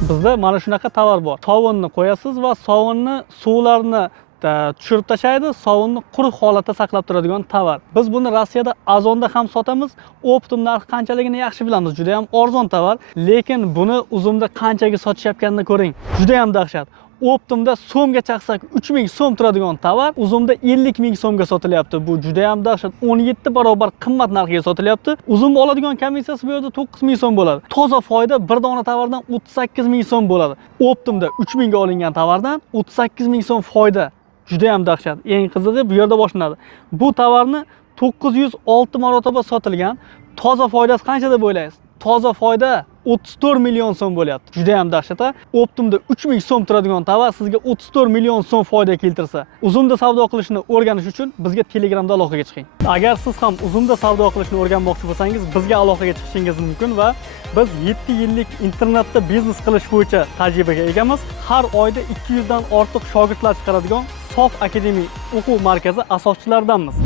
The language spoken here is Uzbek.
bizda mana shunaqa tovar bor. Sovunni qo'yasiz va sovunni suvlarini e, tushirib tashlaydi sovunni quruq holatda saqlab turadigan tovar. Biz buni rossiyada ozonda ham sotamiz optim narxi qanchaligini yaxshi bilamiz juda yam arzon tovar. Lekin buni uzumda qanchaga sotishayotganini ko'ring. Juda yam optimda so'mga chaqsak uch ming so'm turadigan tovar uzumda ellik ming so'mga sotilyapti. Bu juda yam dahshat. o'n yetti barobar qimmat narxiga sotilyapti. Uzumni oladigan komissiyasi bu yerda to'qqiz ming so'm bo'ladi. Toza foyda bir dona tovardan o'ttiz sakkiz ming so'm bo'ladi. Optimda uch mingga olingan tovardan o'ttiz sakkiz ming so'm foyda. Juda yam dahshat. Eng qizig'i bu yerda boshlanadi. Bu tovarni to'qqiz yuz olti marotaba sotilgan toza foydasi qancha deb o'ylaysiz? Toza foyda o'ttiz to'rt million so'm bo'lyapti. Juda yam dahshat optimda 3000 ming so'm turadigan tovar sizga o'ttiz to'rt million so'm foyda keltirsa uzumda savdo qilishni o'rganish uchun bizga telegramda aloqaga chiqing. Agar siz ham uzumda savdo qilishni o'rganmoqchi bo'lsangiz bizga aloqaga chiqishingiz mumkin va biz 7 yillik internetda biznes qilish bo'yicha tajribaga egamiz. Har oyda 200 dan ortiq shogirdlar chiqaradigan sof akademiya o'quv markazi asoschilaridanmiz.